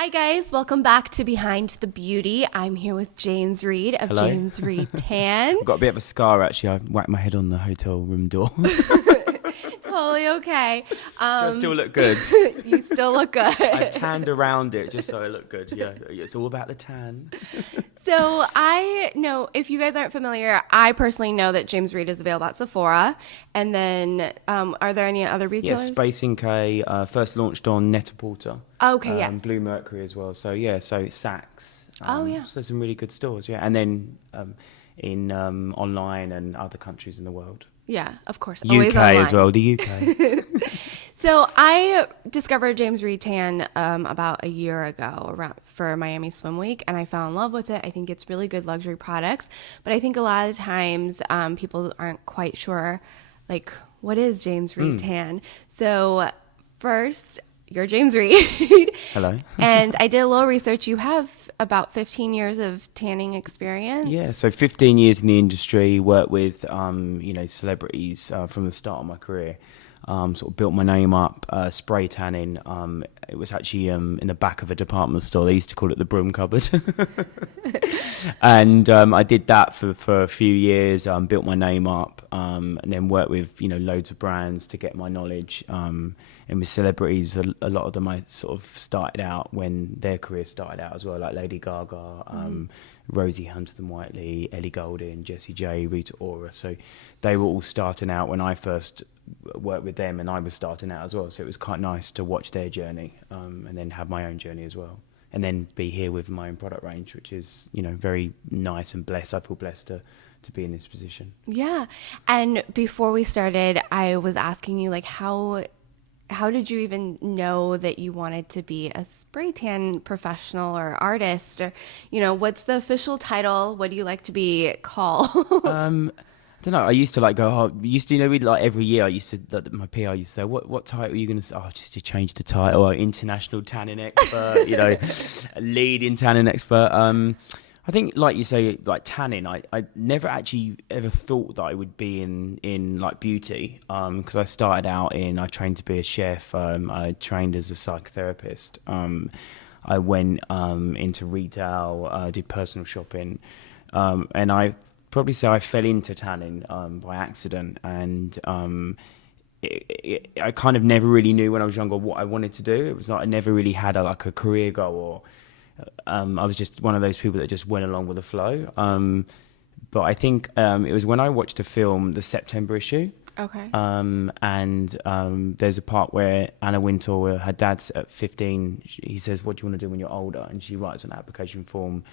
Hi guys, welcome back to Behind the Beauty. I'm here with James Reed of Hello. James Reed Tan. I've got a bit of a scar actually. I whacked my head on the hotel room door. Totally okay. I still look good. You still look I've good. tanned around it just so I look good. Yeah, it's all about the tan. So I know, if you guys aren't familiar, I personally know that James Reed is available at Sephora. And then are there any other Yeah, retailers? Space NK first launched on Net-a-Porter. Okay, yes. Blue Mercury as well. So yeah, so Saks. Oh, yeah. So some really good stores. Yeah, and then in online and other countries in the world. Yeah, of course. Always UK as online. well. The UK. So I discovered James Reed Tan about a year ago for Miami Swim Week, and I fell in love with it. I think it's really good luxury products, but I think a lot of times people aren't quite sure, like, what is James Reed Tan? So first, you're James Reed. Hello. And I did a little research. You have about 15 years of tanning experience. Yeah, so 15 years in the industry, worked with celebrities from the start of my career. Sort of built my name up, spray tanning. It was actually in the back of a department store. They used to call it the broom cupboard. And I did that for a few years, built my name up, and then worked with loads of brands to get my knowledge. And with celebrities, a lot of them I sort of started out when their career started out as well, like Lady Gaga, Rosie Huntington-Whiteley, Ellie Goulding, Jessie J, Rita Ora. So they were all starting out when I first worked with them, and I was starting out as well. So it was quite nice to watch their journey, and then have my own journey as well. And then be here with my own product range, which is, very nice and blessed. I feel blessed to be in this position. Yeah. And before we started, I was asking you, like, how did you even know that you wanted to be a spray tan professional or artist? Or, what's the official title? What do you like to be called? I don't know. I used to we'd like every year. I used to, my PR used to say, what title are you going to say? Oh, just to change the title, international tanning expert, leading tanning expert. I think, like you say, like tanning, I never actually ever thought that I would be in like beauty, because I started out I trained to be a chef. I trained as a psychotherapist. I went into retail, did personal shopping, and I probably say I fell into tanning by accident, and I kind of never really knew when I was younger what I wanted to do. It was like I never really had a career goal, or I was just one of those people that just went along with the flow. But I think it was when I watched a film, the September issue. Okay. And there's a part where Anna Wintour, her dad's at 15, he says, "What do you want to do when you're older?" And she writes an application form,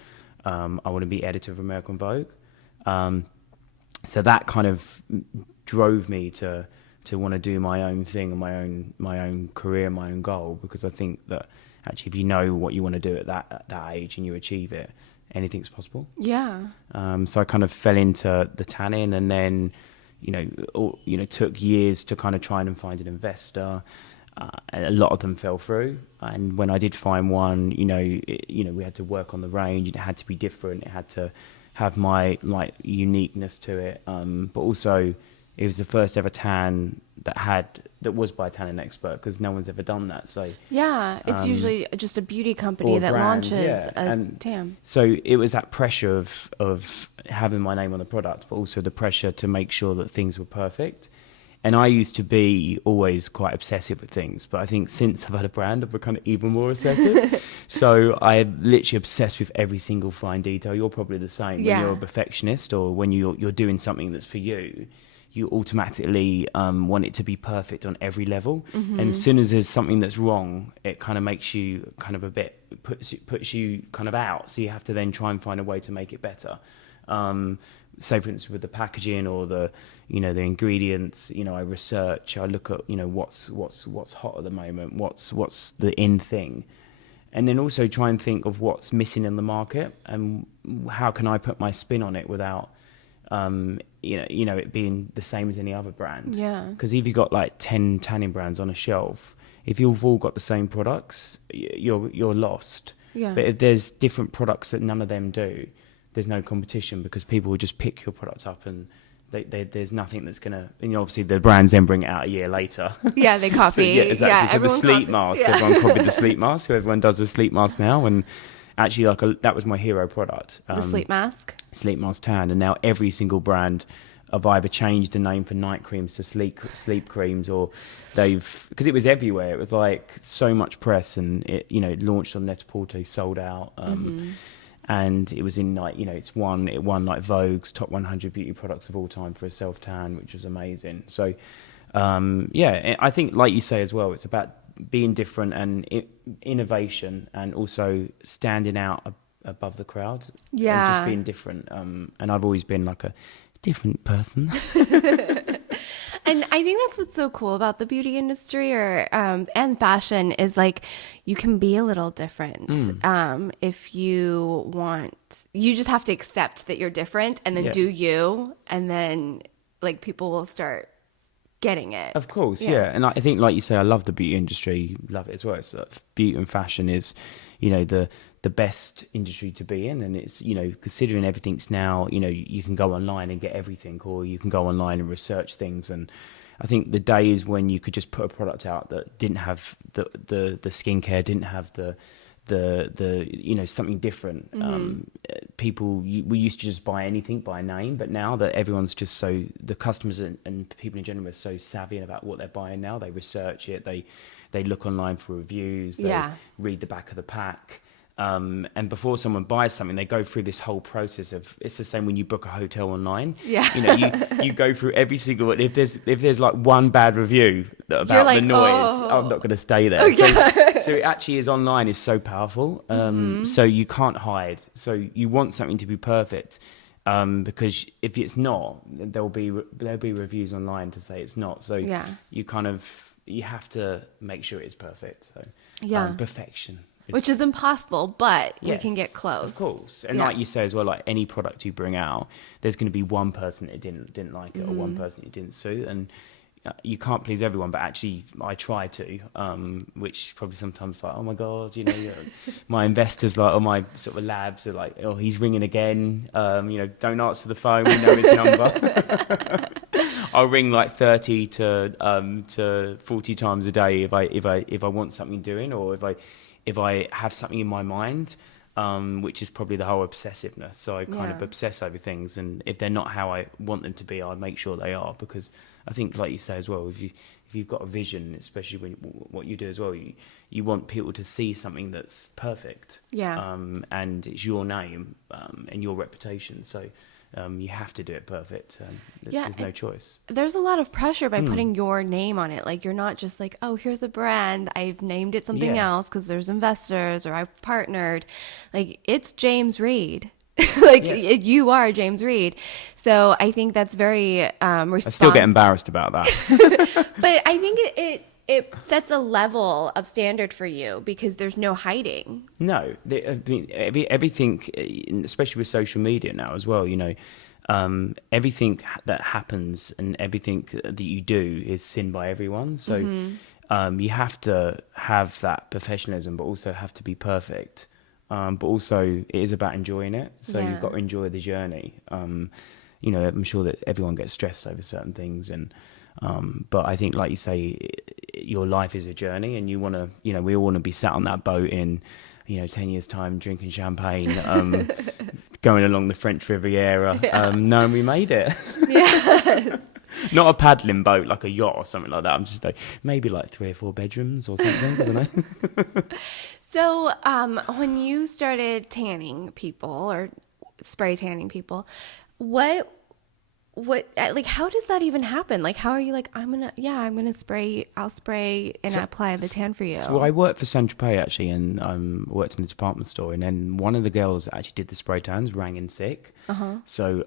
"I want to be editor of American Vogue." So that kind of drove me to want to do my own thing and my own career, my own goal, because I think that actually if you know what you want to do at that age and you achieve it, anything's possible. Yeah. So I kind of fell into the tanning, and then took years to kind of try and find an investor. And a lot of them fell through, and when I did find one, we had to work on the range. It had to be different. It had to have my uniqueness to it, but also it was the first ever tan that was by a tanning expert, because no one's ever done that. So Yeah, it's usually just a beauty company or a that brand, launches yeah. a And tan. so it was that pressure of having my name on the product, but also the pressure to make sure that things were perfect. And I used to be always quite obsessive with things, but I think since I've had a brand, I've become even more obsessive. So I literally obsessed with every single fine detail. You're probably the same. Yeah. When you're a perfectionist, or when you're doing something that's for you, you automatically want it to be perfect on every level. Mm-hmm. And as soon as there's something that's wrong, it kind of makes you kind of puts you kind of out. So you have to then try and find a way to make it better. Say for instance with the packaging or the ingredients, I research, I look at what's hot at the moment, what's the in thing, and then also try and think of what's missing in the market and how can I put my spin on it without it being the same as any other brand. Yeah. Because if you've got like 10 tanning brands on a shelf, if you've all got the same products, you're lost. Yeah. But if there's different products that none of them do, there's no competition, because people will just pick your product up and there's nothing that's gonna. And obviously, the brands then bring it out a year later. Yeah, they copy. So, yeah, exactly. Yeah, so the sleep mask, everyone copied the sleep mask. So everyone does the sleep mask now, and actually, that was my hero product. The sleep mask. Sleep mask tan, and now every single brand have either changed the name for night creams to sleep creams, or because it was everywhere. It was like so much press, and it launched on Net-a-Porter, sold out. And it was in it won like Vogue's top 100 beauty products of all time for a self tan, which was amazing. So I think, like you say as well, it's about being different and innovation, and also standing out above the crowd. Yeah, and just being different. And I've always been like a different person. And I think that's what's so cool about the beauty industry and fashion is like you can be a little different. If you want, you just have to accept that you're different and then do you, and then like people will start getting it. Of course, yeah. And I think, like you say, I love the beauty industry, love it as well. It's beauty and fashion is, the best industry to be in, and it's considering everything's now, you can go online and get everything, or you can go online and research things. And I think the days when you could just put a product out that didn't have the skincare, didn't have the something different. We used to just buy anything by name, but now that everyone's just the customers and people in general are so savvy about what they're buying now, they research it, they look online for reviews, they read the back of the pack. And before someone buys something, they go through this whole process of, it's the same when you book a hotel online. Yeah. You go through every single, if there's like one bad review about the noise, I'm not going to stay there. So it actually is, online is so powerful. So you can't hide. So you want something to be perfect. Because if it's not, there'll be reviews online to say it's not. So you have to make sure it's perfect. So perfection. Which is impossible, but we can get close. Of course. And like you say as well, like any product you bring out, there's going to be one person that didn't like it, or one person it didn't suit. And you can't please everyone, but actually I try to, which probably sometimes like, oh my God, my investors or my sort of labs are like, oh, he's ringing again. Don't answer the phone. We know his number. I'll ring like 30 to 40 times a day if I want something doing, or if I have something in my mind, which is probably the whole obsessiveness. So I kind of obsess over things, and if they're not how I want them to be, I make sure they are, because I think, like you say as well, if you've got a vision, especially when what you do as well, you want people to see something that's perfect. Yeah. And it's your name and your reputation. So you have to do it perfect. There's no choice. There's a lot of pressure by putting your name on it. Like, you're not just like, oh, here's a brand, I've named it something else because there's investors, or I've partnered. Like, it's James Reed. You are James Reed. So I think that's very I still get embarrassed about that. But I think it sets a level of standard for you, because there's no hiding. No, everything, especially with social media now as well, everything that happens and everything that you do is seen by everyone. So you have to have that professionalism, but also have to be perfect. But also it is about enjoying it. So you've got to enjoy the journey. I'm sure that everyone gets stressed over certain things, and but I think, like you say, your life is a journey, and you want to, we all want to be sat on that boat in, 10 years time, drinking champagne, going along the French Riviera, knowing we made it. Yes. Not a paddling boat like a yacht or something like that. I'm just like, maybe like 3 or 4 bedrooms or something. I don't know. So when you started tanning people, or spray tanning people, what like, how does that even happen? Like, how are you like, I'm gonna spray, I'll spray and apply the tan for you? So I worked for Saint-Tropez actually, and worked in a department store, and then one of the girls that actually did the spray tans rang in sick. So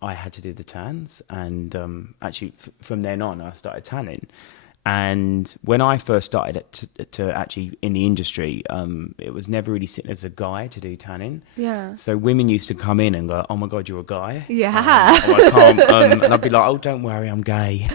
I had to do the tans, and actually from then on I started tanning. And when I first started to actually in the industry, it was never really seen as a guy to do tanning. Yeah. So women used to come in and go, "Oh my God, you're a guy." Yeah. I can't. And I'd be like, "Oh, don't worry, I'm gay."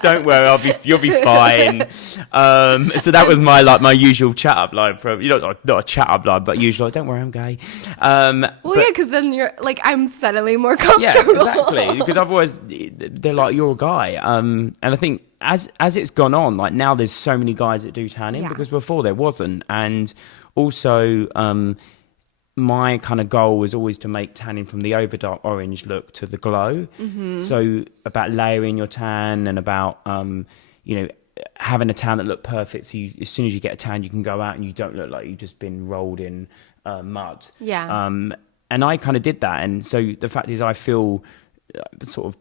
Don't worry, you'll be fine. So that was my usual chat up line from, not a chat up line, but usually, don't worry, I'm gay. Well, yeah, because then you're like, I'm suddenly more comfortable. Yeah, exactly. Because otherwise, they're like, you're a guy. And I think as it's gone on, like now there's so many guys that do tanning because before there wasn't. And also, my kind of goal was always to make tanning from the overdark orange look to the glow. So about layering your tan and about, having a tan that looked perfect. So as soon as you get a tan, you can go out and you don't look like you've just been rolled in mud. Yeah. And I kind of did that. And so the fact is I feel sort of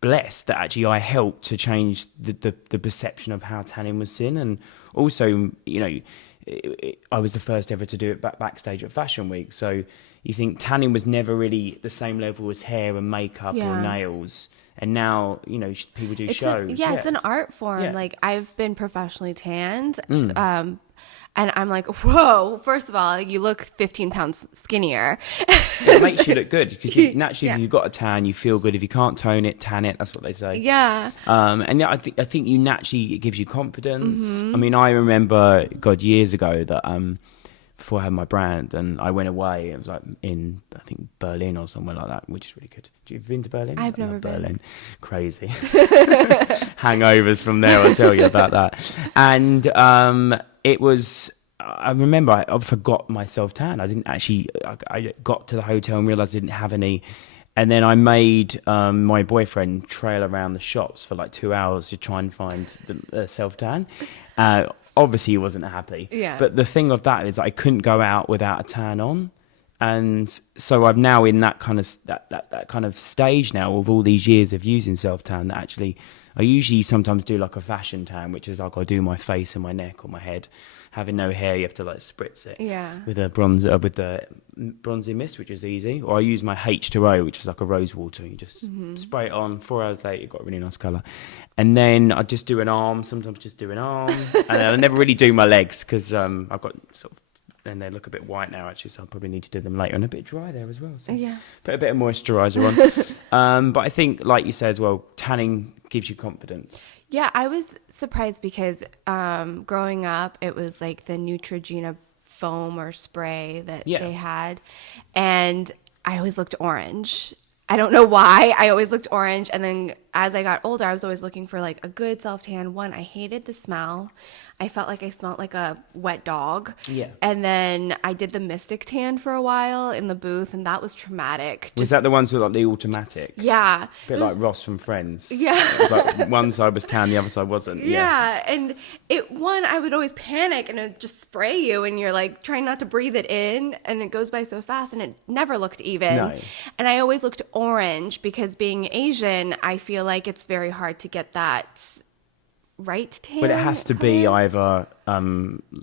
blessed that actually I helped to change the perception of how tanning was seen. And also, I was the first ever to do it backstage at Fashion Week. So you think tanning was never really the same level as hair and makeup or nails. And now, people do shows. It's an art form. Yeah. Like I've been professionally tanned. And I'm like, whoa, first of all, you look 15 pounds skinnier. It makes you look good because naturally, if you've got a tan, you feel good. If you can't tone it, tan it. That's what they say. Yeah. And I think you naturally, it gives you confidence. I mean, I remember, years ago that before I had my brand and I went away. It was like in, I think, Berlin or somewhere like that, which is really good. Have you been to Berlin? I've never been. Berlin. Crazy. Hangovers from there, I'll tell you about that. And it was, I remember I forgot my self-tan. I didn't actually, I got to the hotel and realised I didn't have any. And then I made my boyfriend trail around the shops for like 2 hours to try and find the self-tan. Obviously, he wasn't happy. Yeah. But the thing of that is I couldn't go out without a tan on. And so I'm now in that kind of that kind of stage now of all these years of using self-tan that actually I usually sometimes do like a fashion tan, which is like I do my face and my neck or my head. Having no hair, you have to like spritz it with a with the bronzing mist, which is easy. Or I use my H2O, which is like a rose water. You just spray it on. 4 hours later, you've got a really nice colour. And then I just do an arm. Sometimes just do an arm, and I never really do my legs because I've got sort of. And they look a bit white now, actually, so I'll probably need to do them later. And a bit dry there as well. So put a bit of moisturiser on. But I think, like you say as well, tanning gives you confidence. Yeah, I was surprised because growing up, it was like the Neutrogena foam or spray that they had. And I always looked orange. I don't know why. I always looked orange. And then as I got older, I was always looking for like a good self-tan. One, I hated the smell. I felt like I smelled like a wet dog. Yeah. And then I did the Mystic Tan for a while in the booth, and that was traumatic. Was that the ones with like the automatic? Yeah. A bit like Ross from Friends. Yeah. It was like one side was tan, the other side wasn't. Yeah. And I would always panic and it would just spray you and you're like trying not to breathe it in and it goes by so fast and it never looked even. No. And I always looked orange because being Asian, I feel like it's very hard to get that right tan. But it has to be either,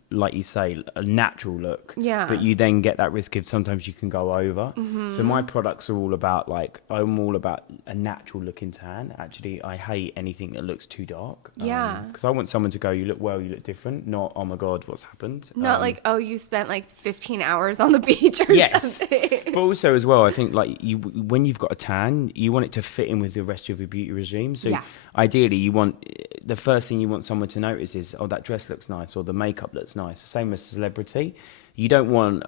like you say, a natural look. Yeah. But you then get that risk of sometimes you can go over. Mm-hmm. So my products are all about I'm all about a natural looking tan. Actually, I hate anything that looks too dark. Yeah. Because I want someone to go, you look well, you look different. Not, oh my God, what's happened? Not like, oh, you spent like 15 hours on the beach or something. But also as well, I think like when you've got a tan, you want it to fit in with the rest of your beauty regime. So ideally you want, the first thing you want someone to notice is, oh, that dress looks nice or the makeup looks nice. Same as a celebrity. You don't want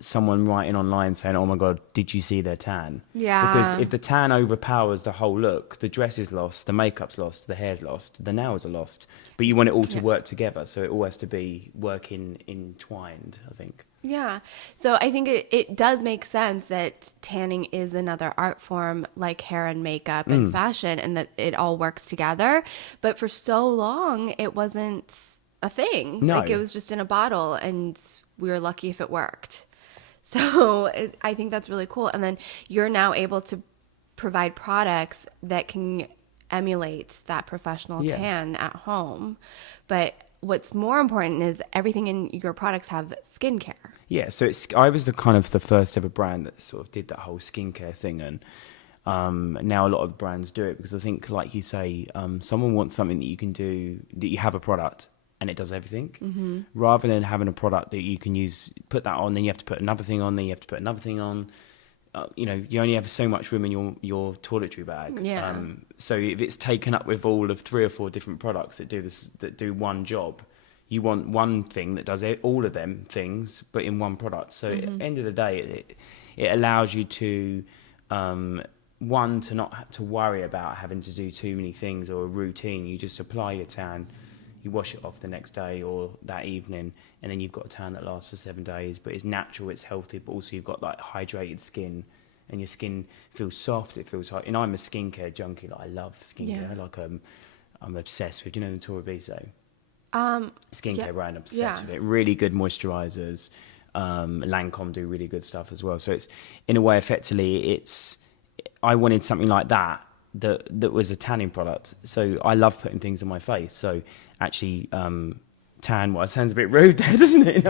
someone writing online saying, oh my God, did you see their tan? Yeah. Because if the tan overpowers the whole look, the dress is lost, the makeup's lost, the hair's lost, the nails are lost. But you want it all to work together. So it all has to be working entwined, I think. Yeah. So I think it does make sense that tanning is another art form like hair and makeup and fashion and that it all works together. But for so long, it wasn't a thing. No. Like it was just in a bottle and we were lucky if it worked. So I think that's really cool. And then you're now able to provide products that can emulate that professional tan at home. But what's more important is everything in your products have skincare. Yeah, so I was the first ever brand that sort of did that whole skincare thing, and now a lot of brands do it because I think, like you say, someone wants something that you can do, that you have a product and it does everything, rather than having a product that you can use, put that on, then you have to put another thing on, then you have to put another thing on. you only have so much room in your toiletry bag. Yeah. So if it's taken up with all of 3 or 4 different products that do one job, you want one thing that does all of them things, but in one product. So at the end of the day, it allows you to, one, to not have to worry about having to do too many things or a routine. You just apply your tan, you wash it off the next day or that evening, and then you've got a tan that lasts for 7 days. But it's natural, it's healthy, but also you've got like hydrated skin, and your skin feels soft. It feels hot. And I'm a skincare junkie. Like I love skincare. Yeah. Like I'm obsessed with. You know the Tora Biso skincare brand. Obsessed with it. Really good moisturizers. Lancome do really good stuff as well. So it's in a way, effectively, I wanted something like that was a tanning product. So I love putting things on my face. So actually, tan, well, it sounds a bit rude there, doesn't it?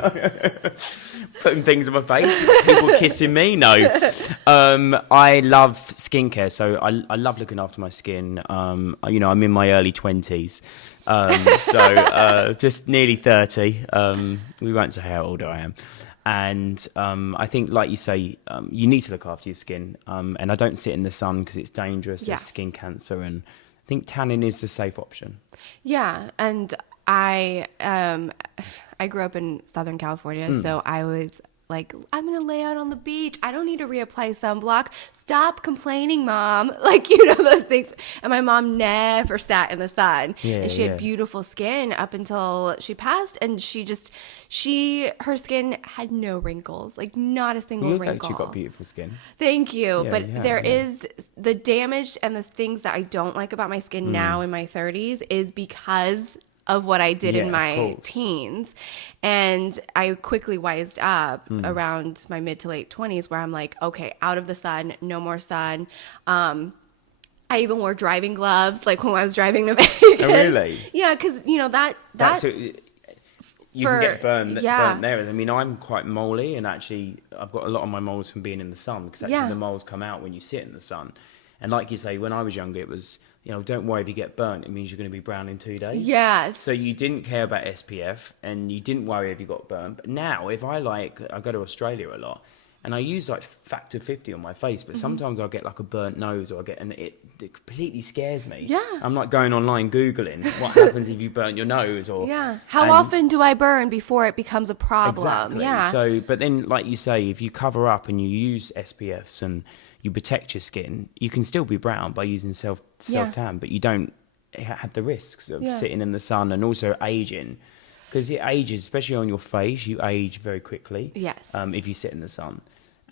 Putting things on my face, people kissing me, no. I love skincare, so I love looking after my skin. I'm in my early 20s, so just nearly 30. We won't say how old I am. And I think, like you say, you need to look after your skin. And I don't sit in the sun because it's dangerous. There's skin cancer, and I think tanning is the safe option. Yeah, and I grew up in Southern California, so I was like, I'm gonna lay out on the beach. I don't need to reapply sunblock. Stop complaining, Mom. Like, those things. And my mom never sat in the sun. And she had beautiful skin up until she passed. And her skin had no wrinkles, like not a single wrinkle. You've actually got beautiful skin. Thank you. But there is the damage and the things that I don't like about my skin now in my 30s is because of what I did in my teens. And I quickly wised up around my mid to late 20s where I'm like, okay, out of the sun, no more sun. I even wore driving gloves, like when I was driving to Vegas. Oh, really? Yeah, because, that's... You can get burnt there. I mean, I'm quite moly, and actually I've got a lot of my moles from being in the sun, because actually the moles come out when you sit in the sun. And like you say, when I was younger, it was... don't worry if you get burnt. It means you're going to be brown in 2 days. Yes. So you didn't care about SPF, and you didn't worry if you got burnt. But now, if I go to Australia a lot, and I use like factor 50 on my face, but sometimes I'll get like a burnt nose, or it completely scares me. Yeah. I'm like going online Googling what happens if you burn your nose, or how often do I burn before it becomes a problem? Exactly. Yeah. So, but then, like you say, if you cover up and you use SPFs and you protect your skin, you can still be brown by using self tan, but you don't have the risks of sitting in the sun and also aging, because it ages, especially on your face. You age very quickly. Yes. If you sit in the sun,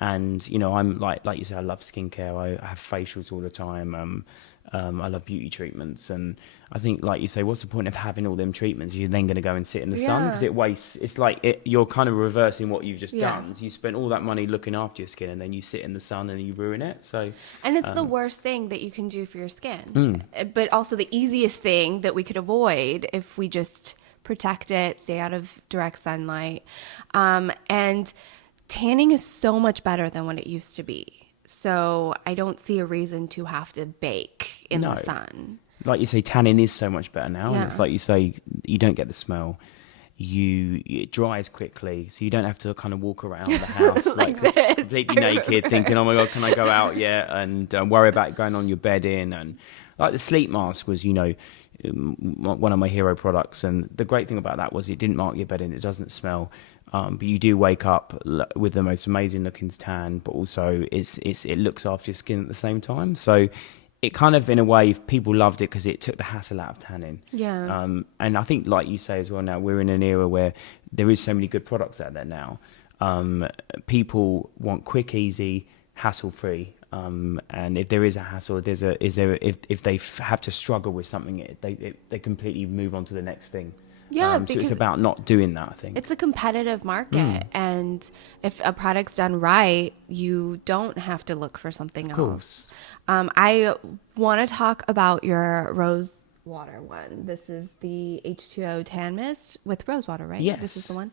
and I'm like you say, I love skincare. I have facials all the time. I love beauty treatments, and I think, like you say, what's the point of having all them treatments? You're then going to go and sit in the sun, because it wastes. It's like you're kind of reversing what you've just done. So you spent all that money looking after your skin, and then you sit in the sun and you ruin it. So, and it's the worst thing that you can do for your skin, but also the easiest thing that we could avoid if we just protect it, stay out of direct sunlight, and tanning is so much better than what it used to be. So I don't see a reason to have to bake in the sun. Like you say, tanning is so much better now. And it's like you say, you don't get the smell. It dries quickly, so you don't have to kind of walk around the house like completely naked, thinking, "Oh my God, can I go out yet?" And worry about going on your bedding. And like the sleep mask was, one of my hero products. And the great thing about that was it didn't mark your bedding. It doesn't smell. But you do wake up with the most amazing looking tan, but also it looks after your skin at the same time. So it kind of, in a way, people loved it because it took the hassle out of tanning. Yeah. And I think, like you say as well, now we're in an era where there is so many good products out there now. People want quick, easy, hassle-free. And if there is a hassle, if they have to struggle with something, they completely move on to the next thing. Yeah, so because it's about not doing that, I think. It's a competitive market, and if a product's done right, you don't have to look for something else. I want to talk about your rose water one. This is the H2O tan mist with rose water, right? Yes. This is the one.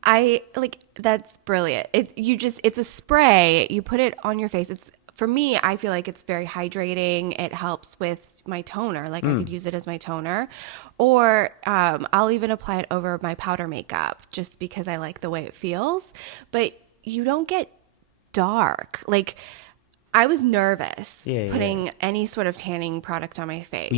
That's brilliant. It's a spray. You put it on your face. For me, I feel like it's very hydrating. It helps with my toner. Like I could use it as my toner, or I'll even apply it over my powder makeup just because I like the way it feels. But you don't get dark. Like, I was nervous Yeah, putting any sort of tanning product on my face.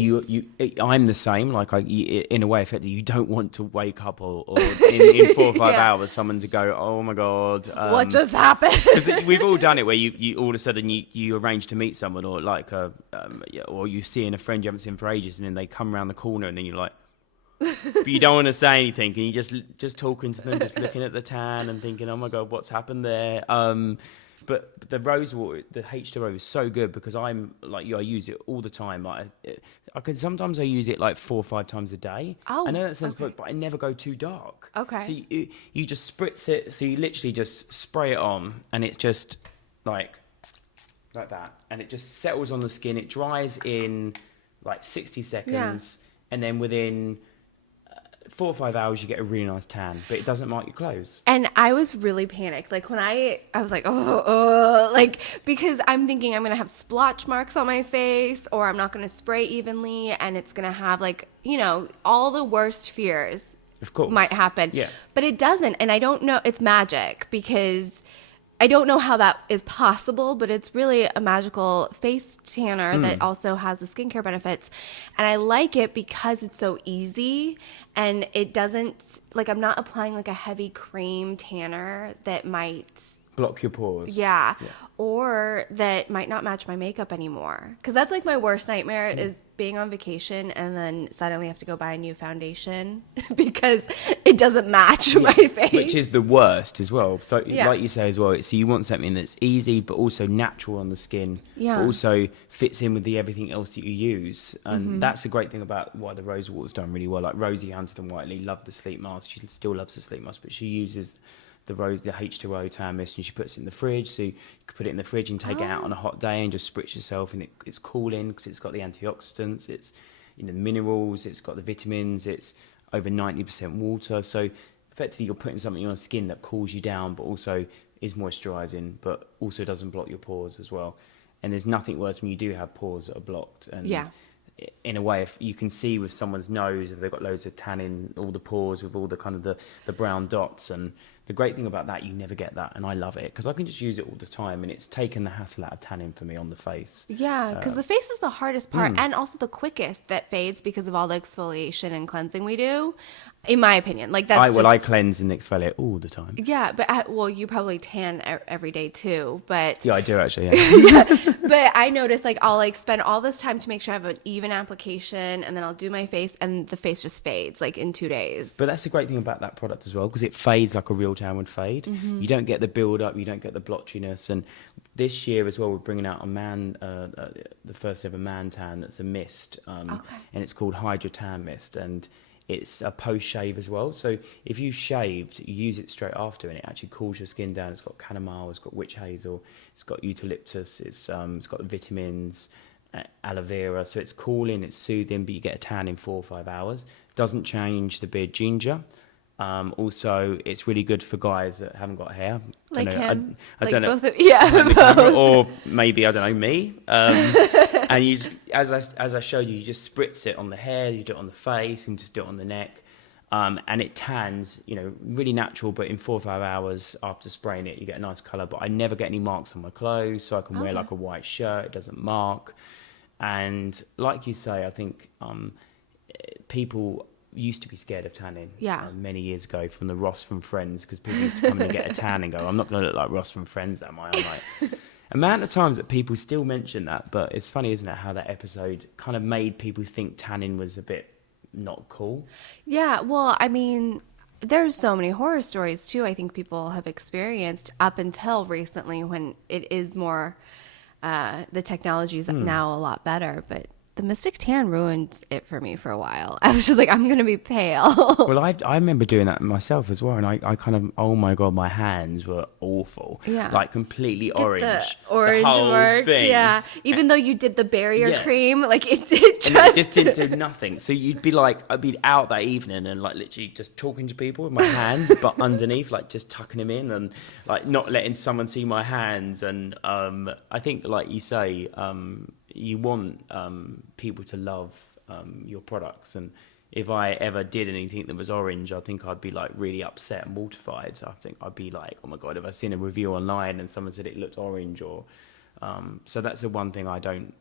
I'm the same. Like, in a way, effectively, you don't want to wake up or in 4 or 5 Yeah. hours, someone to go, oh my God. What just happened? Because we've all done it where you all of a sudden you arrange to meet someone, or like or you're seeing a friend you haven't seen for ages, and then they come around the corner and then you're like, but you don't want to say anything, and you just talking to them, just looking at the tan and thinking, oh my God, what's happened there? But the rose water, the H2O is so good because I'm like you. I use it all the time. Like sometimes I use it like 4 or 5 times a day. Oh, I know that sounds, okay. but I never go too dark. Okay. So you just spritz it. So you literally just spray it on, and it's just like that, and it just settles on the skin. It dries in like 60 seconds, and then within 4 or 5 hours you get a really nice tan, but it doesn't mark your clothes. And I was really panicked. Like when I was like, like, because I'm thinking I'm going to have splotch marks on my face, or I'm not going to spray evenly, and it's going to have like, all the worst fears Of course. might happen. Yeah. But it doesn't. And I don't know, it's magic because I don't know how that is possible, but it's really a magical face tanner that also has the skincare benefits. And I like it because it's so easy, and it doesn't, like, I'm not applying like a heavy cream tanner that might Block your pores. Yeah. Or that might not match my makeup anymore. Because that's like my worst nightmare is being on vacation and then suddenly have to go buy a new foundation because it doesn't match my face. Which is the worst as well. So Yeah. like you say as well, so you want something that's easy but also natural on the skin. Yeah. But also fits in with everything else that you use. And that's the great thing about why the rose water's done really well. Like Rosie Huntington-Whiteley loved the sleep mask. She still loves the sleep mask, but she uses the H2O tan mist, and she puts it in the fridge, so you can put it in the fridge and take it out on a hot day and just spritz yourself, and it's cooling because it's got the antioxidants, it's the minerals, it's got the vitamins, it's over 90% water, so effectively you're putting something on skin that cools you down but also is moisturizing but also doesn't block your pores as well. And there's nothing worse when you do have pores that are blocked. And in a way, if you can see with someone's nose, if they've got loads of tannin, all the pores with all the kind of the brown dots, and the great thing about that, you never get that, and I love it because I can just use it all the time, and it's taken the hassle out of tanning for me on the face. Yeah, because the face is the hardest part and also the quickest that fades because of all the exfoliation and cleansing we do, in my opinion. Like that's I cleanse and exfoliate all the time. Yeah, but you probably tan every day too, but Yeah, I do actually. Yeah. but I noticed like I'll like spend all this time to make sure I have an even application, and then I'll do my face, and the face just fades like in 2 days. But that's the great thing about that product as well, because it fades like a real tan would fade. You don't get the build up, you don't get the blotchiness. And this year as well, we're bringing out the first ever man tan that's a mist, and it's called Hydra Tan Mist, and it's a post shave as well. So if you shaved, you use it straight after, and it actually cools your skin down. It's got chamomile, it's got witch hazel, it's got eucalyptus, it's got the vitamins, aloe vera. So it's cooling, it's soothing, but you get a tan in 4 or 5 hours. Doesn't change the beard ginger. Also, it's really good for guys that haven't got hair. Like him? I Like don't know. both of, yeah. Both. Or maybe, I don't know, me. And you just, as I showed you, you just spritz it on the hair, you do it on the face, and just do it on the neck. And it tans, really natural, but in 4 or 5 hours after spraying it, you get a nice colour. But I never get any marks on my clothes, so I can wear like a white shirt, it doesn't mark. And like you say, I think people used to be scared of tanning many years ago from the Ross from Friends, because people used to come in and get a tan and go, I'm not going to look like Ross from Friends, am I? I'm like, amount of times that people still mention that, but it's funny, isn't it, how that episode kind of made people think tanning was a bit not cool. Yeah, well, I mean, there's so many horror stories too I think people have experienced up until recently, when it is more the technology is now a lot better, but the Mystic Tan ruined it for me for a while. I was just like, I'm going to be pale. Well, I remember doing that myself as well, and I kind of, oh my God, my hands were awful. Yeah. Like completely orange. The orange the whole marks, thing. yeah. Even though you did the barrier cream, like it And it just didn't do nothing. So you'd be like, I'd be out that evening and like literally just talking to people with my hands, but underneath, like just tucking them in and like not letting someone see my hands. And I think, like you say, you want people to love your products, and if I ever did anything that was orange, I think I'd be like really upset and mortified. I think I'd be like, oh my God, if I seen a review online and someone said it looked orange, or so that's the one thing I don't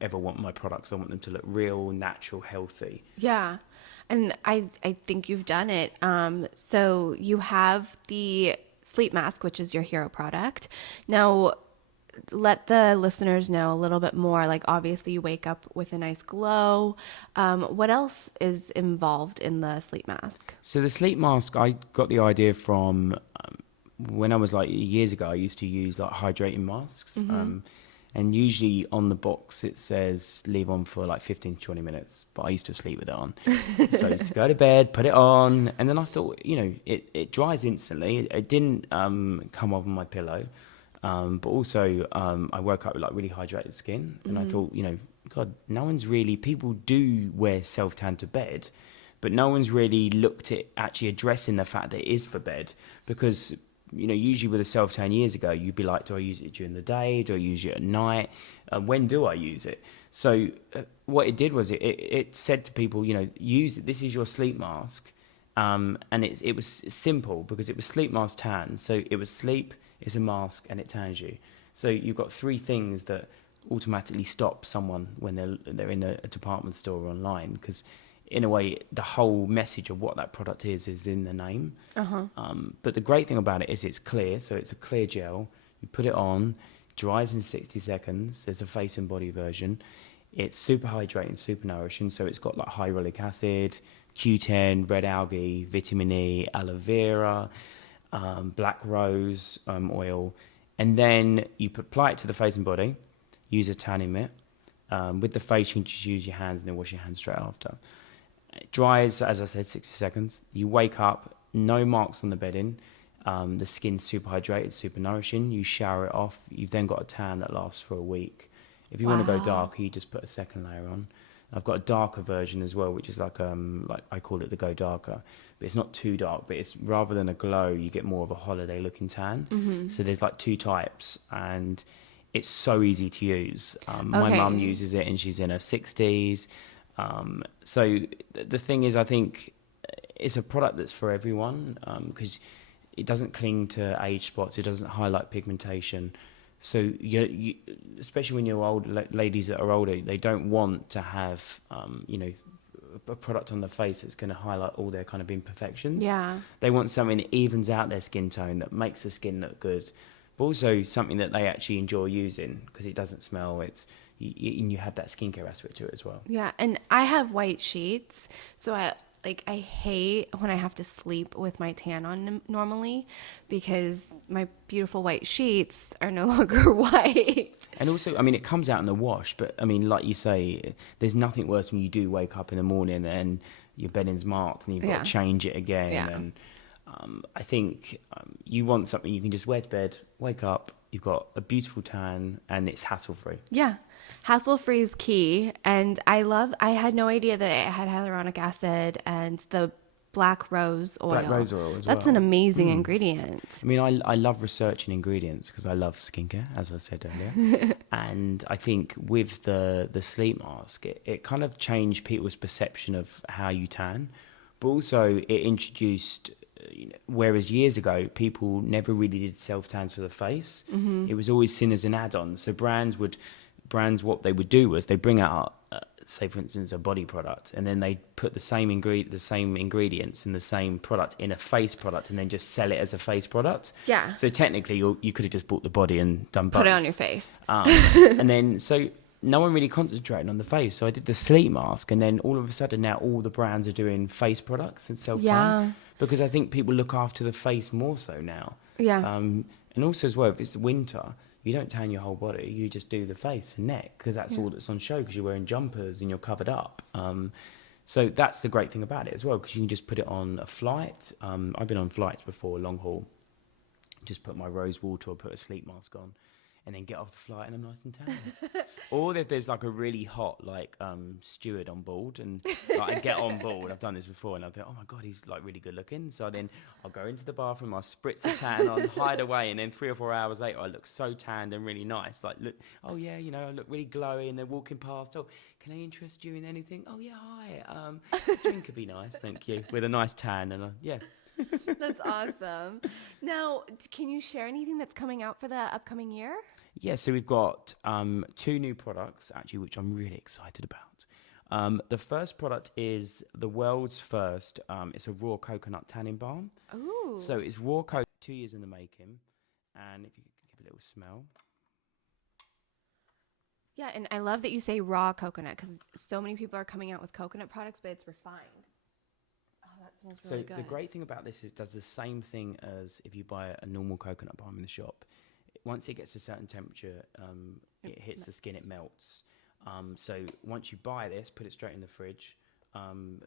ever want my products. I want them to look real, natural, healthy. Yeah. And I think you've done it. So you have the sleep mask, which is your hero product. Now, let the listeners know a little bit more. Like, obviously, you wake up with a nice glow. What else is involved in the sleep mask? So the sleep mask, I got the idea from when I was like years ago. I used to use like hydrating masks, and usually on the box it says leave on for like 15 to 20 minutes. But I used to sleep with it on, so I used to go to bed, put it on, and then I thought, it dries instantly. It didn't come off my pillow. But also, I woke up with like really hydrated skin, and I thought, God, no one's really, people do wear self-tan to bed, but no one's really looked at actually addressing the fact that it is for bed. Because, usually with a self-tan years ago, you'd be like, do I use it during the day? Do I use it at night? When do I use it? So what it did was it said to people, use it. This is your sleep mask. And it was simple because it was sleep mask tan. So it was sleep, it's a mask, and it tans you. So you've got three things that automatically stop someone when they're in a department store or online, because in a way the whole message of what that product is in the name. But the great thing about it is it's clear. So it's a clear gel. You put it on, dries in 60 seconds. There's a face and body version. It's super hydrating, super nourishing. So it's got like hyaluronic acid, Q10, red algae, vitamin E, aloe vera, black rose oil, and then you apply it to the face and body. Use a tanning mitt. With the face, you can just use your hands and then wash your hands straight after. It dries, as I said, 60 seconds. You wake up, no marks on the bedding. The skin's super hydrated, super nourishing. You shower it off. You've then got a tan that lasts for a week. If you want to go darker, you just put a second layer on. I've got a darker version as well, which is like I call it the Go Darker, but it's not too dark. But it's rather than a glow, you get more of a holiday looking tan. So there's like two types, and it's so easy to use. My mum uses it, and she's in her 60s. So the thing is, I think it's a product that's for everyone, because it doesn't cling to age spots, it doesn't highlight pigmentation. So you, especially when you're old, ladies that are older, they don't want to have, a product on their face that's going to highlight all their kind of imperfections. Yeah. They want something that evens out their skin tone, that makes the skin look good, but also something that they actually enjoy using because it doesn't smell. And you have that skincare aspect to it as well. Yeah, and I have white sheets, so I hate when I have to sleep with my tan on normally, because my beautiful white sheets are no longer white. And also, I mean, it comes out in the wash, but I mean, like you say, there's nothing worse when you do wake up in the morning and your bedding's marked and you've got to change it again. Yeah. And I think you want something you can just wear to bed, wake up, you've got a beautiful tan, and it's hassle-free. Yeah. Hassle-free is key. And I had no idea that it had hyaluronic acid and the black rose oil. Black rose oil as well. That's an amazing ingredient. I mean, I love researching ingredients because I love skincare, as I said earlier. And I think with the sleep mask, it kind of changed people's perception of how you tan. But also it introduced, whereas years ago, people never really did self-tans for the face. It was always seen as an add-on. So brands, what they would do was they bring out, say for instance, a body product, and then they put the same ingredients in the same product in a face product, and then just sell it as a face product. Yeah. So technically, you could have just bought the body and done both. Put it on your face. And then so no one really concentrated on the face. So I did the sleep mask, and then all of a sudden now all the brands are doing face products and self-tan. Yeah. Because I think people look after the face more so now. Yeah. And also as well, if it's winter, you don't tan your whole body. You just do the face and neck, because that's all that's on show, because you're wearing jumpers and you're covered up. So that's the great thing about it as well, because you can just put it on a flight. I've been on flights before, long haul. Just put my rose water or put a sleep mask on. and then get off the flight and I'm nice and tan. Or if there's like a really hot like steward on board, and like, I get on board, I've done this before, and I think, oh my god, he's like really good looking. So then I'll go into the bathroom, I'll spritz a tan on, hide away, and then 3 or 4 hours later I look so tanned and really nice. Like, look, oh yeah, you know, I look really glowy, and they're walking past. Oh, can I interest you in anything? Oh yeah, hi. A drink could be nice, thank you, with a nice tan, and yeah. That's awesome. Now, can you share anything that's coming out for the upcoming year? Yeah, so we've got 2 new products, actually, which I'm really excited about. The first product is the world's first. It's a raw coconut tanning balm. Ooh. So it's raw coconut, 2 years in the making. And if you could give a little smell. Yeah, and I love that you say raw coconut, because so many people are coming out with coconut products, but it's refined. Oh, that smells really good. So the great thing about this is it does the same thing as if you buy a normal coconut balm in the shop. Once it gets a certain temperature, it hits the skin, it melts. So once you buy this, put it straight in the fridge,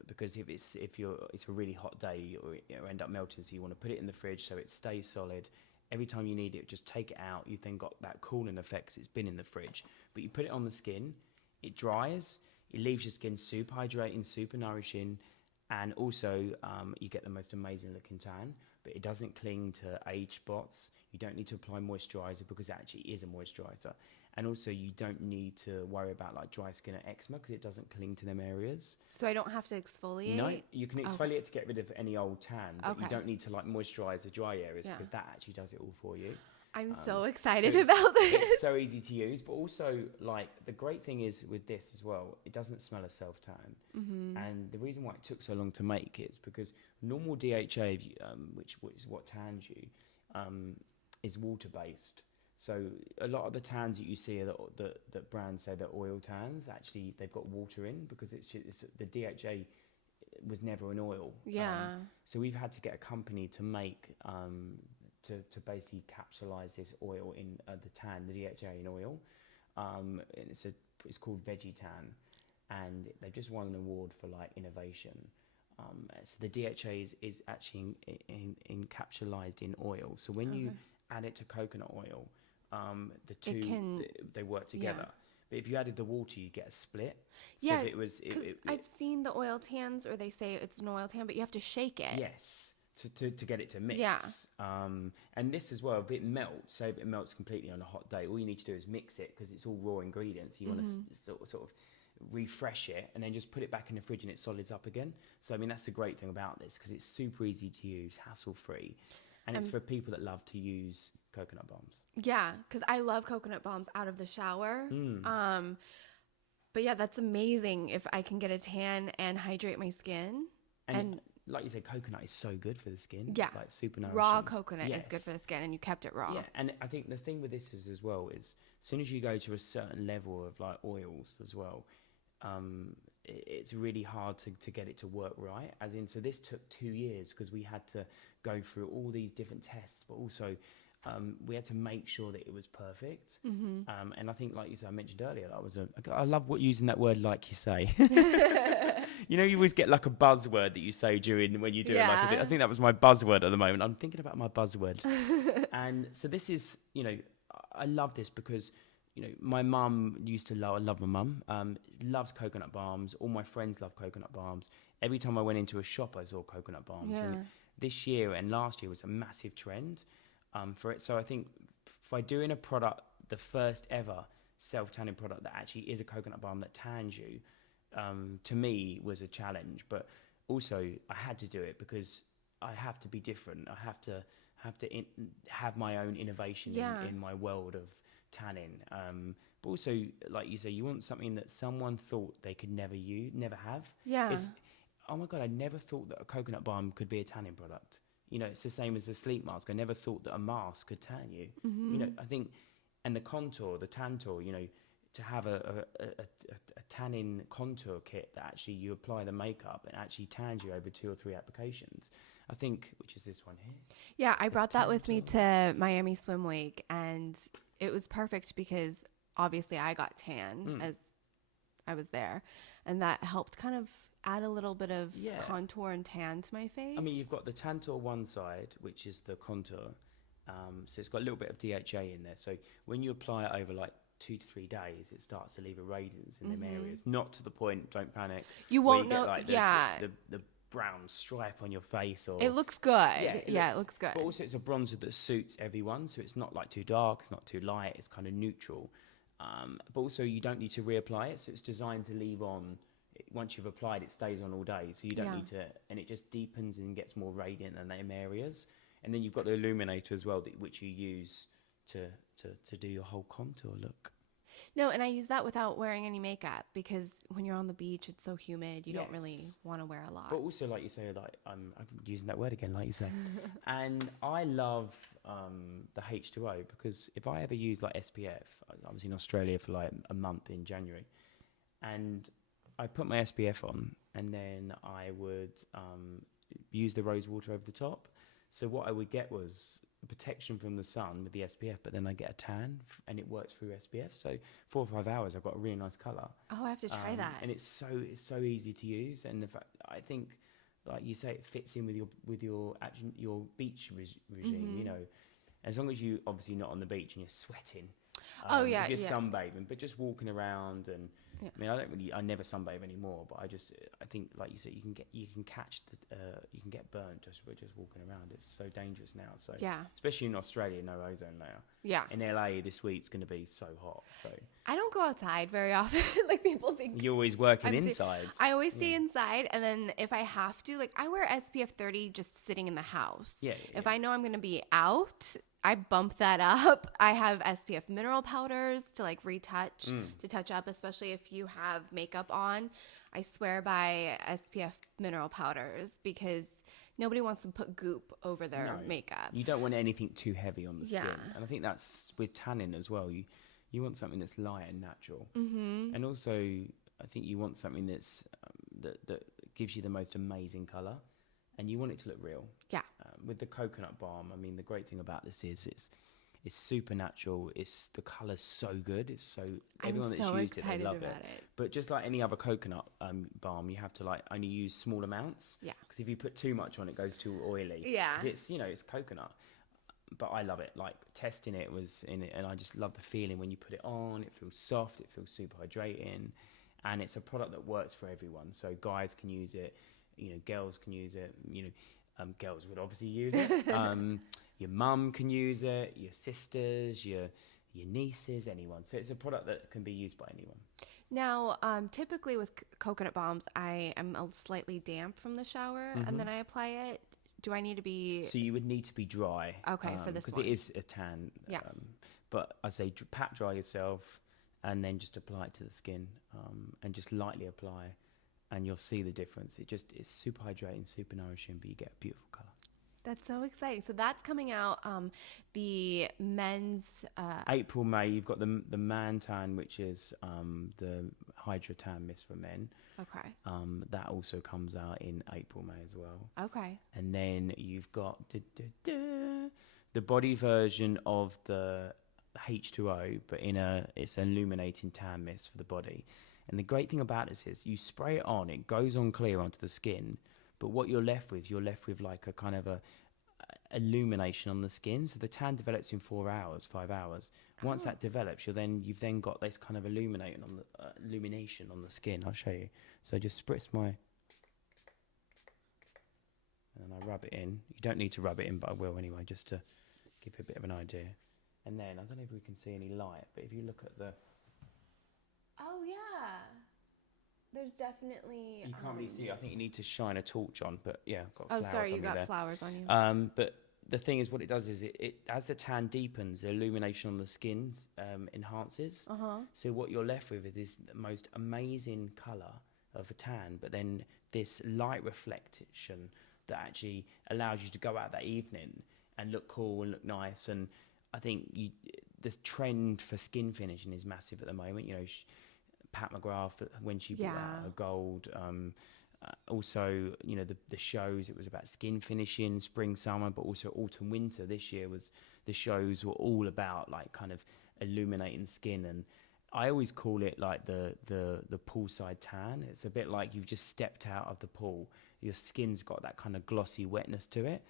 because it's a really hot day, it'll end up melting. So you want to put it in the fridge so it stays solid. Every time you need it, just take it out. You've then got that cooling effect 'cause it's been in the fridge. But you put it on the skin, it dries, it leaves your skin super hydrating, super nourishing. And also, you get the most amazing looking tan, but it doesn't cling to age spots. You don't need to apply moisturizer because it actually is a moisturizer. And also, you don't need to worry about like dry skin or eczema because it doesn't cling to them areas. So I don't have to exfoliate? No, you can exfoliate to get rid of any old tan, but you don't need to like moisturize the dry areas because that actually does it all for you. I'm so excited So about this. It's so easy to use, but also like the great thing is with this as well, it doesn't smell of self-tan. And the reason why it took so long to make is because normal DHA, which is what tans you, is water-based. So a lot of the tans that you see that brands say they're oil tans, actually they've got water in because it's the DHA was never an oil. Yeah. So we've had to get a company to make to basically capsulize this oil in the tan, the DHA in oil. And it's called Veggie Tan, and they've just won an award for like innovation. So the DHA is actually encapsulated in oil. So when you add it to coconut oil, the two they work together. Yeah. But if you added the water, you get a split. So Yeah, if it was, I've seen the oil tans, or they say it's an oil tan, but you have to shake it. Yes, to get it to mix. Yeah. And this as well, if it melts, so if it melts completely on a hot day, all you need to do is mix it because it's all raw ingredients. You want to sort of refresh it and then just put it back in the fridge and it solids up again. So, I mean, that's the great thing about this because it's super easy to use, hassle-free. And it's for people that love to use coconut balms. Yeah, because I love coconut balms out of the shower. But yeah, that's amazing if I can get a tan and hydrate my skin. And like you said, coconut is so good for the skin. Yeah. It's like super nourishing. Raw coconut is good for the skin, and you kept it raw. Yeah, and I think the thing with this is as well is as soon as you go to a certain level of like oils as well, it's really hard to get it to work right. As in, so this took 2 years because we had to go through all these different tests, but also we had to make sure that it was perfect. And I think, like you said, I mentioned earlier, I love using that word, like you say. You know, you always get like a buzzword that you say when you're doing like a bit. I think that was my buzzword at the moment. I'm thinking about my buzzword. And so this is, you know, I love this because, you know, my mum used to I love my mum, loves coconut balms. All my friends love coconut balms. Every time I went into a shop, I saw coconut balms. Yeah. And this year and last year was a massive trend for it. So I think by doing a product, the first ever self-tanning product that actually is a coconut balm that tans you, to me was a challenge. But also I had to do it because I have to be different. I have to have my own innovation in my world of tanning. But also, like you say, you want something that someone thought they could never have. Yeah. Oh my God, I never thought that a coconut balm could be a tanning product. You know, it's the same as a sleep mask. I never thought that a mask could tan you. You know, I think, and the Tantor, you know, to have a tanning contour kit that actually you apply the makeup and actually tans you over 2 or 3 applications. I think, which is this one here. Yeah, I brought that with me to Miami Swim Week, and it was perfect because obviously I got tan as I was there, and that helped kind of add a little bit of contour and tan to my face. I mean, you've got the Tantor one side, which is the contour, So it's got a little bit of DHA in there. So when you apply it over like 2 to 3 days, it starts to leave a radiance in them areas. Not to the point, don't panic. You where won't get, know. like, the brown stripe on your face, or It looks good. Yeah, it looks good. But also, it's a bronzer that suits everyone, so it's not like too dark, it's not too light, it's kind of neutral. But also, you don't need to reapply it, so it's designed to leave on. Once you've applied, it stays on all day, so you don't need to, and it just deepens and gets more radiant in them areas. And then you've got the illuminator as well, which you use to do your whole contour look. No, and I use that without wearing any makeup, because when you're on the beach, it's so humid. You don't really want to wear a lot. But also, like you say, like I'm using that word again, like you say. And I love the H2O, because if I ever use like SPF, I was in Australia for like a month in January, and I put my SPF on, and then I would use the rose water over the top. So what I would get was protection from the sun with the SPF, but then I get a tan, and it works through SPF. So 4 or 5 hours, I've got a really nice colour. Oh, I have to try that. And it's so easy to use, and the fact, I think, like you say, it fits in with your beach regime. You know, as long as you obviously not on the beach and you're sweating. If you're sunbathing, but just walking around, and I never sunbathe anymore, but I think, like you said, you can get burnt just walking around. It's so dangerous now. So especially in Australia, no ozone layer. Yeah. In LA this week's going to be so hot. So I don't go outside very often. Like, people think you're always working inside. I always stay inside, and then if I have to, like, I wear SPF 30 just sitting in the house. If I know I'm going to be out, I bump that up. I have SPF mineral powders to like retouch, to touch up, especially if you have makeup on. I swear by SPF mineral powders, because nobody wants to put goop over their makeup. You don't want anything too heavy on the skin. And I think that's with tanning as well. You want something that's light and natural. And also, I think you want something that's that gives you the most amazing colour. And you want it to look real. Yeah. With the coconut balm, I mean, the great thing about this is it's super natural. The colour's so good. It's so everyone that's used it, they love it. But just like any other coconut balm, you have to like only use small amounts. Yeah. Because if you put too much on, it goes too oily. Yeah. It's it's coconut. But I love it. Like, testing it was in it, and I just love the feeling when you put it on. It feels soft. It feels super hydrating, and it's a product that works for everyone. So guys can use it. Girls can use it. Girls would obviously use it. Your mum can use it. Your sisters, your nieces, anyone. So it's a product that can be used by anyone. Now, typically with coconut balms, I am slightly damp from the shower, and then I apply it. Do I need to be? So you would need to be dry. Okay, for this one. Because it is a tan. Yeah. But I say pat dry yourself, and then just apply it to the skin, and just lightly apply. And you'll see the difference. It's super hydrating, super nourishing, but you get a beautiful colour. That's so exciting. So that's coming out the men's... April, May, you've got the Man Tan, which is the Hydra Tan Mist for men. Okay. That also comes out in April, May as well. Okay. And then you've got the body version of the H2O, but it's an illuminating tan mist for the body. And the great thing about this is you spray it on, it goes on clear onto the skin, but what you're left with like a kind of a illumination on the skin. So the tan develops in 4 hours, 5 hours. Once that develops, you've then got this kind of illumination on the skin. I'll show you. So just spritz and then I rub it in. You don't need to rub it in, but I will anyway, just to give you a bit of an idea. And then, I don't know if we can see any light, but if you look at the... Oh, yeah. There's definitely... You can't really see. I think you need to shine a torch on, but yeah, I've got flowers on me. Oh, sorry, you got flowers on you. But the thing is, what it does is, it as the tan deepens, the illumination on the skin enhances. So what you're left with is the most amazing colour of a tan, but then this light reflection that actually allows you to go out that evening and look cool and look nice. And I think this trend for skin finishing is massive at the moment. Pat McGrath, when she brought out her gold. Also, the shows, it was about skin finishing, spring, summer, but also autumn, winter. This year the shows were all about like kind of illuminating skin. And I always call it like the poolside tan. It's a bit like you've just stepped out of the pool your skin's got that kind of glossy wetness to it,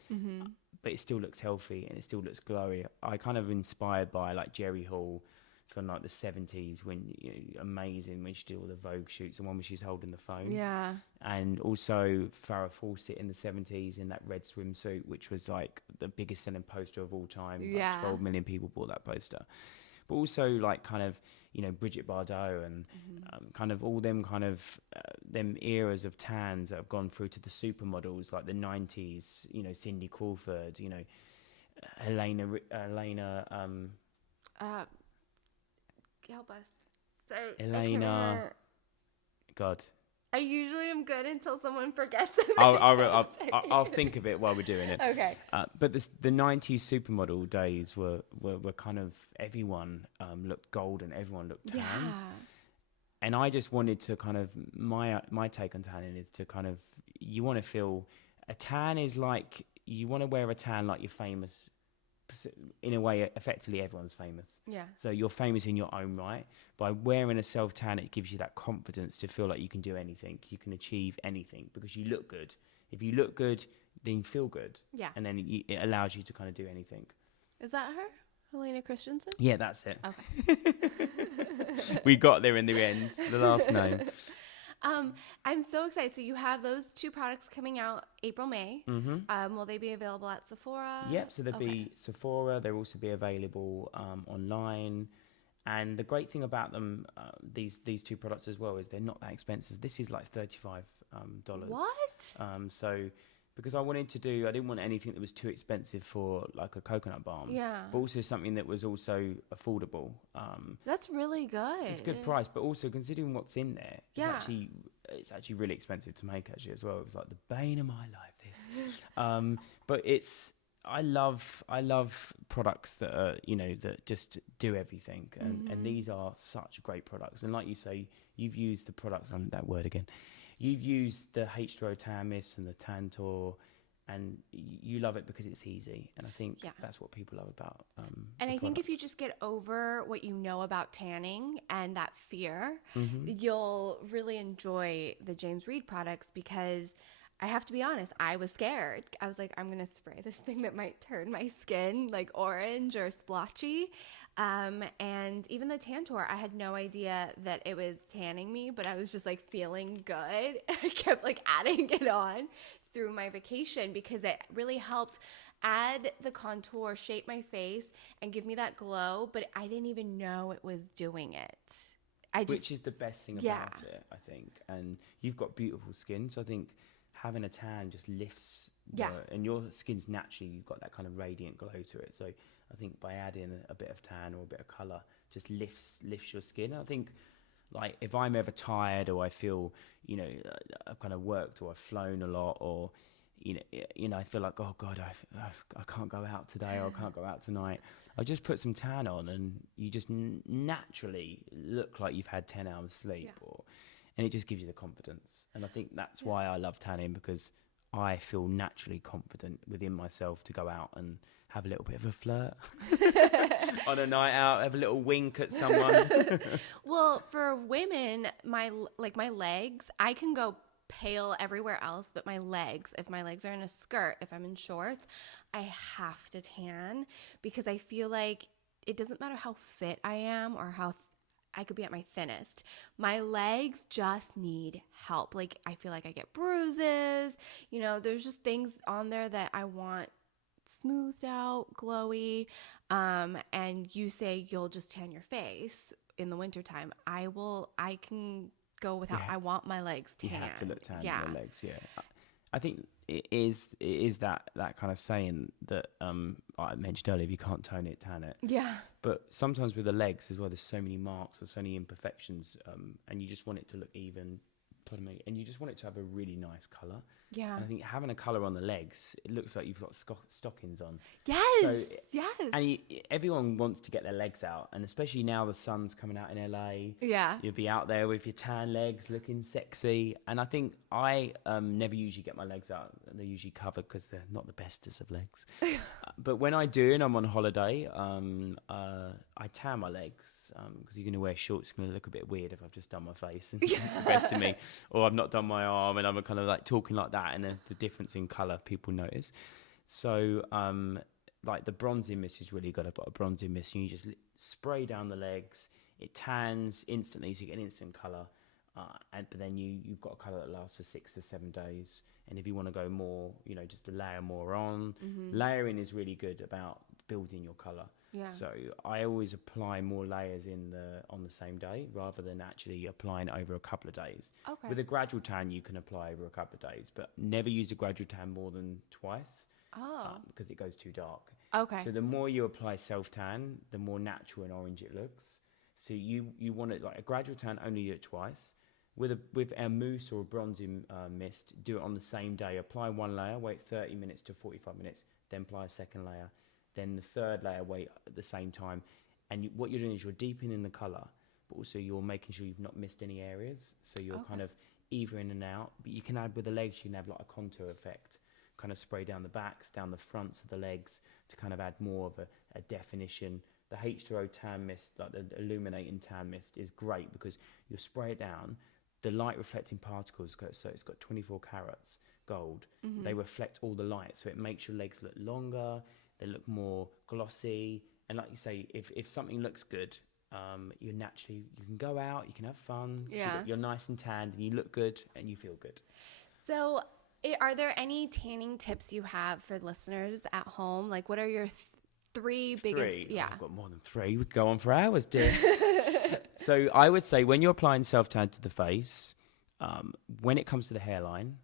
but it still looks healthy and it still looks glowy. I kind of inspired by like Jerry Hall from like the 70s, when amazing when she did all the Vogue shoots, the one where she's holding the phone. Yeah. And also Farrah Fawcett in the 70s in that red swimsuit, which was like the biggest selling poster of all time. Yeah. Like 12 million people bought that poster. But also like kind of, Brigitte Bardot and kind of all them kind of them eras of tans that have gone through to the supermodels, like the 90s, Cindy Crawford, Elena, Help us. So Elena, God. I usually am good until someone forgets it. I'll think of it while we're doing it. Okay. But the 90s supermodel days were kind of, everyone looked golden, everyone looked tanned. Yeah. And I just wanted to kind of, my take on tanning is to kind of, you want to feel, a tan is like, you want to wear a tan like you're famous. In a way, effectively everyone's famous. Yeah. So you're famous in your own right. By wearing a self-tan, it gives you that confidence to feel like you can do anything. You can achieve anything because you look good. If you look good, then you feel good. Yeah. And then it allows you to kind of do anything. Is that her? Helena Christensen? Yeah, that's it. Okay. We got there in the end, the last name. I'm so excited. So you have those 2 products coming out April, May. Mm-hmm. Will they be available at Sephora? Yep, so they'll be Sephora. They'll also be available online. And the great thing about them, these 2 products as well, is they're not that expensive. This is like $35. What? So because I didn't want anything that was too expensive for like a coconut balm. Yeah. But also something that was also affordable. That's really good. It's a good price, but also considering what's in there, Yeah. it's actually really expensive to make actually as well. It was like the bane of my life, this. But I love products that are, that just do everything. And these are such great products. And like you say, you've used the products, that word again, you've used the H2O Tan Mist and the Tantor, and you love it because it's easy. And I think that's what people love about and I think if you just get over what you know about tanning and that fear, you'll really enjoy the James Read products, because I have to be honest, I was scared. I was like, I'm going to spray this thing that might turn my skin like orange or splotchy. And even the Tantor, I had no idea that it was tanning me, but I was just like feeling good. I kept like adding it on through my vacation because it really helped add the contour, shape my face, and give me that glow. But I didn't even know it was doing it. Which is the best thing about it, I think. And you've got beautiful skin, so I think having a tan just lifts and your skin's naturally, you've got that kind of radiant glow to it. So I think by adding a bit of tan or a bit of colour just lifts your skin. I think like if I'm ever tired or I feel, I've kind of worked or I've flown a lot, or I feel like, oh God, I can't go out today, or I can't go out tonight. I just put some tan on and you just naturally look like you've had 10 hours sleep, and it just gives you the confidence. And I think that's why I love tanning, because I feel naturally confident within myself to go out and have a little bit of a flirt on a night out, have a little wink at someone. Well, for women, my legs, I can go pale everywhere else, but my legs, if my legs are in a skirt, if I'm in shorts, I have to tan, because I feel like it doesn't matter how fit I am or how I could be at my thinnest. My legs just need help. Like, I feel like I get bruises. There's just things on there that I want smoothed out, glowy. And you say you'll just tan your face in the wintertime. I can go without, I want my legs tan. You have to look tan in your legs, I think it is that kind of saying that I mentioned earlier, if you can't tone it, tan it. Yeah. But sometimes with the legs as well, there's so many marks or so many imperfections, and you just want it to look even. Pardon me. And you just want it to have a really nice colour. Yeah. And I think having a colour on the legs, it looks like you've got stockings on. Yes. Yes. And everyone wants to get their legs out. And especially now the sun's coming out in LA. Yeah. You'll be out there with your tan legs looking sexy. And I think I never usually get my legs out. They're usually covered because they're not the bestest of legs. But when I do and I'm on holiday, I tan my legs because you're going to wear shorts. It's going to look a bit weird if I've just done my face and the rest of me, or I've not done my arm and I'm kind of like talking like that, and the difference in colour people notice. So like the bronzing mist is really good. I've got a bronzing mist, and you just spray down the legs. It tans instantly, so you get an instant colour. But then you've got a colour that lasts for 6 to 7 days. And if you want to go more, just to layer more on, layering is really good about building your colour. Yeah. So I always apply more layers on the same day rather than actually applying over a couple of days. Okay. With a gradual tan, you can apply over a couple of days, but never use a gradual tan more than twice. Because it goes too dark. Okay. So the more you apply self tan, the more natural and orange it looks. So you want it like a gradual tan, only do it twice. With a mousse or a bronzing mist, do it on the same day. Apply one layer, wait 30 minutes to 45 minutes, then apply a second layer. Then the third layer, wait at the same time. And what you're doing is you're deepening the colour, but also you're making sure you've not missed any areas. So you're kind of either in and out. But you can add with the legs, you can have like a contour effect. Kind of spray down the backs, down the fronts of the legs to kind of add more of a definition. The H2O tan mist, like the illuminating tan mist, is great because you'll spray it down. The light reflecting particles, so it's got 24 carats gold. They reflect all the light, so it makes your legs look longer. They look more glossy. And like you say, if something looks good, you can go out, you can have fun. Yeah. You're nice and tanned, and you look good, and you feel good. So, are there any tanning tips you have for listeners at home? Like, what are your three biggest? Three. Yeah. I've got more than three. We could go on for hours, dear. So I would say when you're applying self-tan to the face, when it comes to the hairline,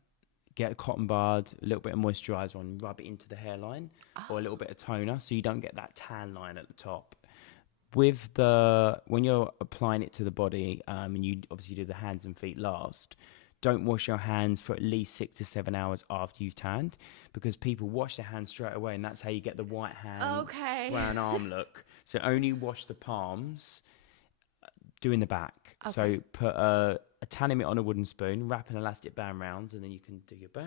get a cotton bud, a little bit of moisturizer on, rub it into the hairline, or a little bit of toner, so you don't get that tan line at the top. When you're applying it to the body, and you obviously do the hands and feet last, don't wash your hands for at least 6 to 7 hours after you've tanned, because people wash their hands straight away, and that's how you get the white hand, brown arm look. So only wash the palms, doing the back. Okay. So put a tanning mitt on a wooden spoon, wrap an elastic band round, and then you can do your back.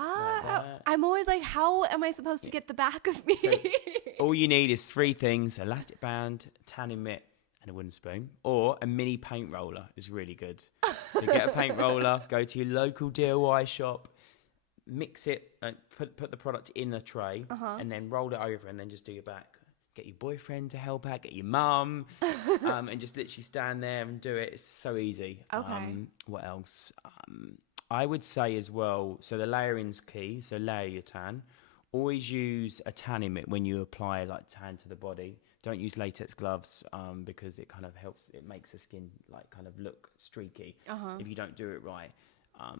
Like that. I'm always like, how am I supposed to get the back of me? So all you need is 3 things: elastic band, tanning mitt, and a wooden spoon. Or a mini paint roller is really good. So get a paint roller, go to your local DIY shop, mix it, put the product in a tray, and then roll it over, and then just do your back. Get your boyfriend to help out, get your mum, and just literally stand there and do it. It's so easy. Okay. What else? I would say as well, so the layering's key, so layer your tan. Always use a tanning mitt when you apply like tan to the body. Don't use latex gloves because it kind of it makes the skin like kind of look streaky if you don't do it right.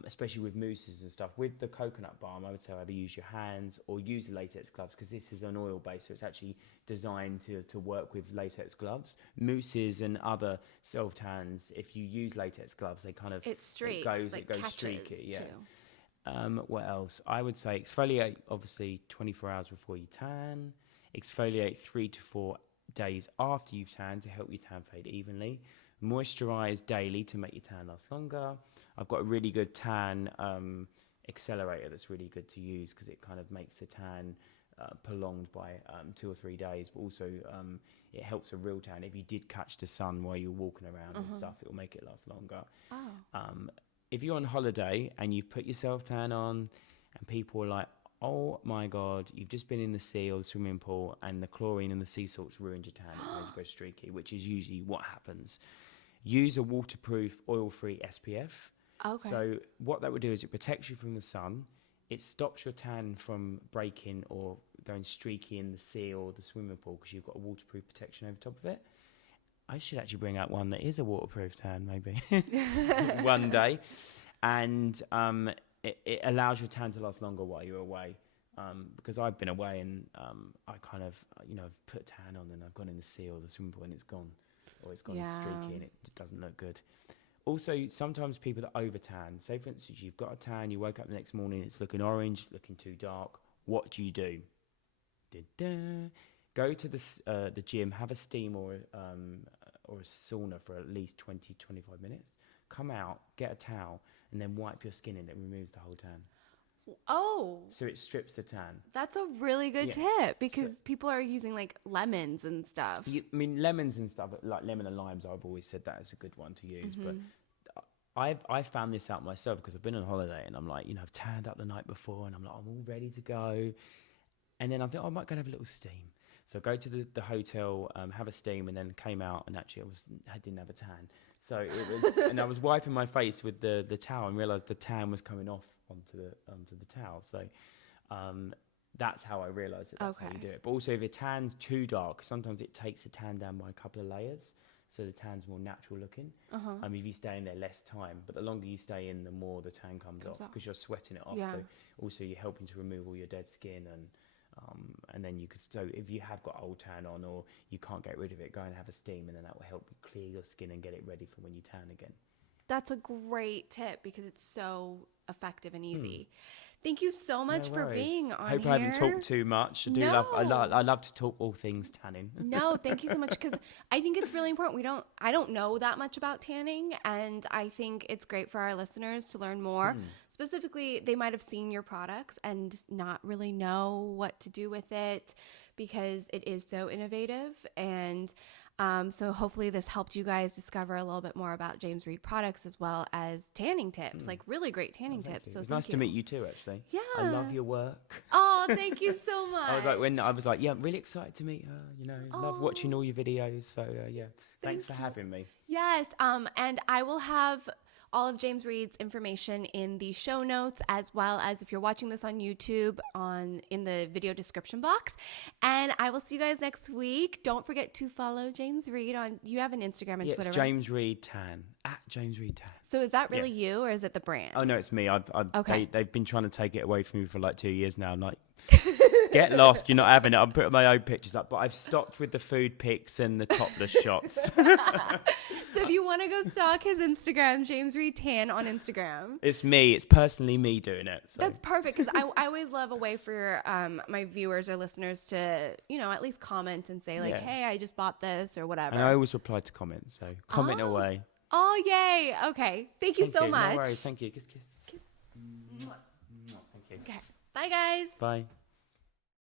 Especially with mousses and stuff. With the coconut balm, I would say either use your hands or use the latex gloves, because this is an oil base, so it's actually designed to work with latex gloves. Mousses and other self tans, if you use latex gloves, they kind of It streaks, it goes streaky. Yeah. Too. What else? I would say exfoliate obviously 24 hours before you tan. Exfoliate 3 to 4 days after you've tanned to help your tan fade evenly. Moisturize daily to make your tan last longer. I've got a really good tan accelerator that's really good to use because it kind of makes the tan prolonged by 2 or 3 days, but also it helps a real tan. If you did catch the sun while you're walking around and stuff, it will make it last longer. If you're on holiday and you put your self tan on and people are like, oh my God, you've just been in the sea or the swimming pool and the chlorine and the sea salts ruined your tan, it made you go streaky, which is usually what happens. Use a waterproof, oil-free SPF. Okay. So what that would do is it protects you from the sun. It stops your tan from breaking or going streaky in the sea or the swimming pool because you've got a waterproof protection over top of it. I should actually bring out one that is a waterproof tan maybe one day. And it allows your tan to last longer while you're away. Because I've been away and I kind of, I've put tan on and I've gone in the sea or the swimming pool and it's gone. Or it's gone streaky and it doesn't look good. Also, sometimes people that over tan, say for instance, you've got a tan, you woke up the next morning, it's looking orange, it's looking too dark. What do? Da-da. Go to the gym, have a steam or a sauna for at least 20-25 minutes. Come out, get a towel, and then wipe your skin in. It removes the whole tan. Oh, so it strips the tan. that's a really good tip because people are using like lemons and stuff. I mean, lemons and stuff, like lemon and limes, I've always said that is a good one to use. But I've found this out myself because I've been on holiday and I'm like, I've tanned up the night before and I'm like, I'm all ready to go. And then I think I might go and have a little steam. So I go to the hotel, have a steam, and then came out and actually I didn't have a tan. So it was, and I was wiping my face with the towel and realised the tan was coming off onto the towel. So that's how I realised that that's how you do it. But also if your tan's too dark, sometimes it takes the tan down by a couple of layers. So the tan's more natural looking. If you stay in there less time, but the longer you stay in, the more the tan comes off because you're sweating it off. Yeah. So also you're helping to remove all your dead skin and then you could. So if you have got old tan on or you can't get rid of it, go and have a steam, and then that will help you clear your skin and get it ready for when you tan again. That's a great tip because it's so effective and easy. Thank you so much for being on Hope here. I haven't talked too much. I love to talk all things tanning. No, thank you so much because I think it's really important. I don't know that much about tanning, and I think it's great for our listeners to learn more. Specifically, they might have seen your products and not really know what to do with it because it is so innovative. And so hopefully this helped you guys discover a little bit more about James Read products as well as tanning tips, like really great tanning tips. So It's nice to meet you too, actually. Yeah. I love your work. Oh, thank you so much. I was like, I'm really excited to meet her. Love watching all your videos. So yeah, thanks for having me. Yes. And I will have all of James Read's information in the show notes, as well as if you're watching this on YouTube in the video description box. And I will see you guys next week. Don't forget to follow James Read you have an Instagram and Twitter. It's James Read Tan, @JamesReadTan. So is that really you or is it the brand? Oh no, it's me. Okay. They've been trying to take it away from me for like 2 years now. I'm like, get lost, you're not having it. I'm putting my own pictures up, but I've stopped with the food pics and the topless shots. So if you want to go stalk his Instagram, James Read Tan on Instagram. It's me. It's personally me doing it. So. That's perfect because I always love a way for my viewers or listeners to, at least comment and say hey, I just bought this or whatever. And I always reply to comments, so comment away. Oh, yay. Okay. Thank you so much. No worries. Thank you. Kiss. Thank you. Okay. Bye, guys. Bye.